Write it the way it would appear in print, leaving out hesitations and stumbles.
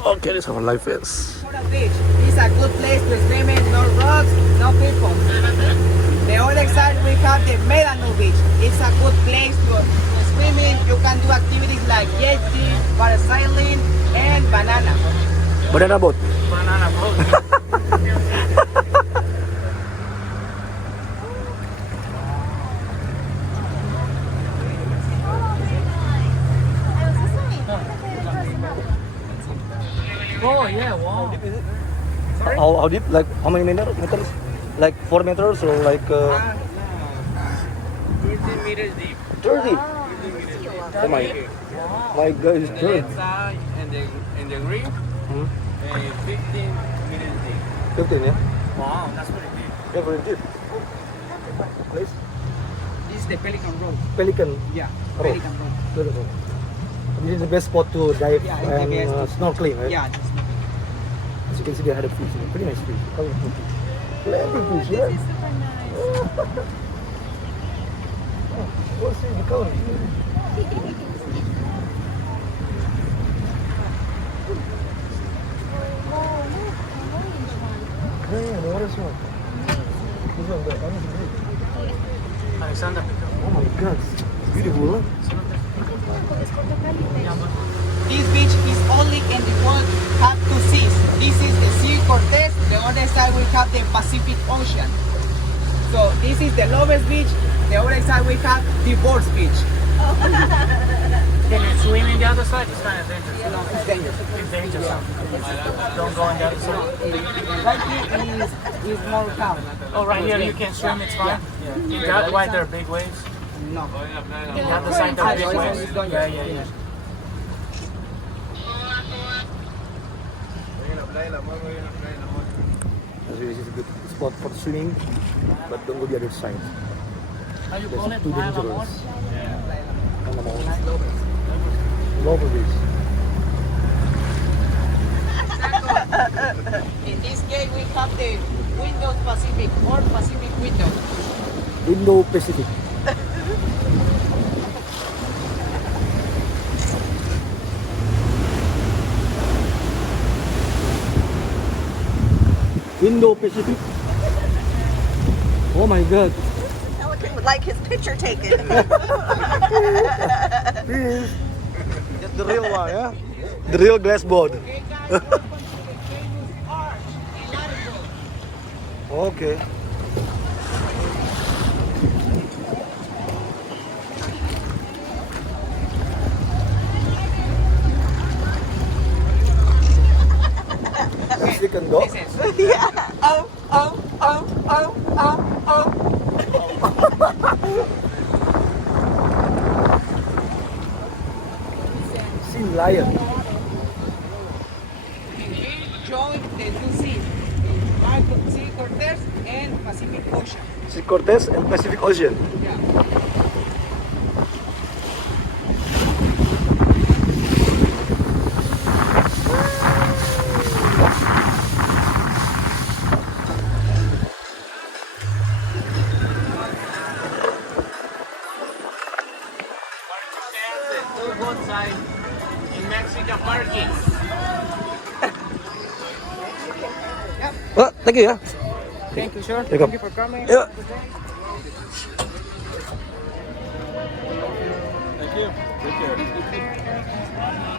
Okay, this is our life is. Coral Beach is a good place to swim in, no rocks, no people. The other side we have the Medano Beach. It's a good place to swim in. You can do activities like jet ski, parasailing, and banana. Banana boat. Banana boat. Oh yeah, wow. How deep? Like how many meters? Like 4 meters or like 30 meters deep. 30? Oh my God, it's The 30. left side and the green, 15 meters deep. 15, yeah? Wow, that's pretty deep. Yeah, very deep. Place? This is the Pelican Rock. Pelican. Yeah, Rock. Pelican Rock. Beautiful. This is the best spot to dive Yeah, and it's the best. snorkeling, right? Yeah, just As you can see, they had a fish. Pretty nice fish. Colorful fish. Plenty fish, yeah? Super nice. What's in the color? Yeah, the water's one. This one, the orange is big. Alexander, Oh my God, it's beautiful, huh? this beach is only in the world have two seas. This is the Sea Cortez. The other side we have the Pacific Ocean. So this is the Lovers Beach. The other side we have Divorce Beach. can you swim in the other side? It's kind of dangerous. No, it's dangerous. It's dangerous. Don't go on the other side. Right here is more calm. Oh, right here you can swim. It's fine. Yeah. That why there are big waves. No. The other side there are big waves. Yeah. This is a good spot for swimming, but don't go the other side. How you That's call it? too Mile dangerous. amor? Lover beach. In this case we have the Windows Pacific or Pacific Window. Indo-Pacific. Indo-Pacific. Oh my God. Pelican would like his picture taken. Please. Just the real one, yeah? The real glass board. Okay. You can go. Yeah. Oh. Sea lion. Join the two seas, Sea Cortez and Pacific Ocean. Sea Cortez and Pacific Ocean. Yeah. Both side in Mexican parking. Well, thank you, yeah. Thank you, sir. you go. Thank you for coming. Yeah. Thank you. Take care.